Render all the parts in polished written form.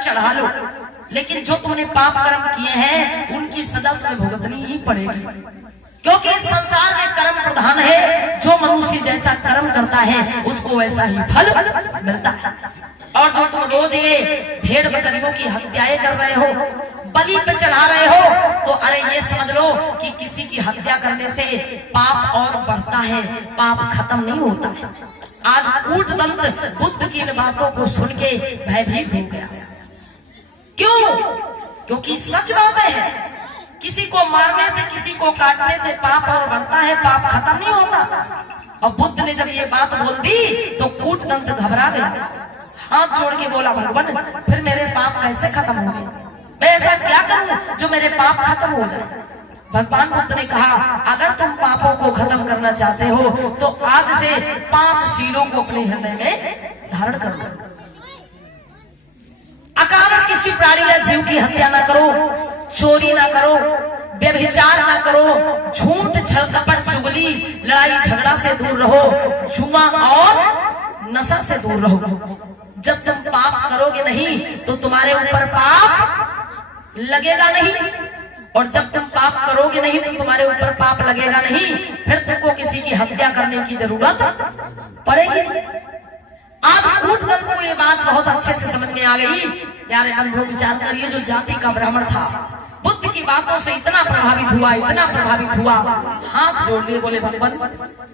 चढ़ा लो, लेकिन जो तुमने पाप कर्म किए हैं उनकी सजा तुम्हें भुगतनी ही पड़ेगी, क्योंकि इस संसार में कर्म प्रधान है। जो मनुष्य जैसा कर्म करता है उसको वैसा ही फल मिलता है। और जो तुम रोज ये भेड़ बकरियों की हत्याएं कर रहे हो, बलि पे चढ़ा रहे हो, तो अरे ये समझ लो कि किसी की हत्या करने से पाप और बढ़ता है, पाप खत्म नहीं होता है। आज कूटदंत बुद्ध की इन बातों को सुन के भयभीत हो गया। क्यों? क्योंकि सच बात है, किसी को मारने से, किसी को काटने से पाप और बढ़ता है, पाप खत्म नहीं होता। और बुद्ध ने जब ये बात बोल दी तो कूटदंत घबरा गया, हाथ जोड़ के बोला, भगवान फिर मेरे पाप कैसे खत्म होंगे? मैं ऐसा क्या करूं जो मेरे पाप खत्म हो जाए? भगवान बुद्ध ने कहा, अगर तुम पापों को खत्म करना चाहते हो तो आज से 5 शीलों को अपने हृदय में धारण कर लो। अकारण किसी प्राणी या जीव की हत्या ना करो, चोरी ना करो, व्यभिचार ना करो, झूठ छल कपट चुगली लड़ाई झगड़ा से दूर रहो, जुआ और नशा से दूर रहो। जब तुम पाप करोगे नहीं तो तुम्हारे ऊपर पाप लगेगा नहीं, और जब तुम पाप करोगे नहीं तो तुम्हारे ऊपर पाप लगेगा नहीं, फिर तुमको किसी की हत्या करने की जरूरत पड़ेगी नहीं। आज कूटदंत को ये बात बहुत अच्छे से समझ में आ गई। प्यारे बंधु विचार करिए, जो जाति का ब्राह्मण था बुद्ध की बातों से इतना प्रभावित हुआ, इतना प्रभावित हुआ, हाथ जोड़ लिए बोले, भगवान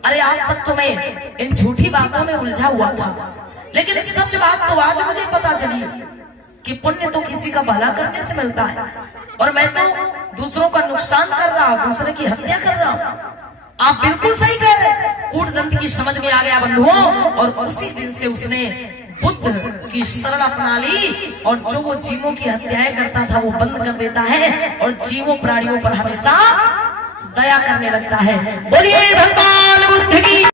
अरे आज तक तो मैं इन झूठी बातों में उलझा हुआ था, लेकिन सच बात तो आज मुझे पता चली कि पुण्य तो किसी का भला करने से मिलता है, और मैं तो दूसरों का नुकसान कर रहा हूं, दूसरे की हत्या कर रहा हूं। आप बिल्कुल सही कह रहे हैं। कूटदंत की समझ में आ गया बंधुओं, और उसी दिन से उसने बुद्ध की शरण अपना ली, और जो वो जीवों की हत्याएं करता था वो बंद कर देता है, और जीवों प्राणियों पर हमेशा दया करने लगता है। बोलिए भगवान बुद्ध की।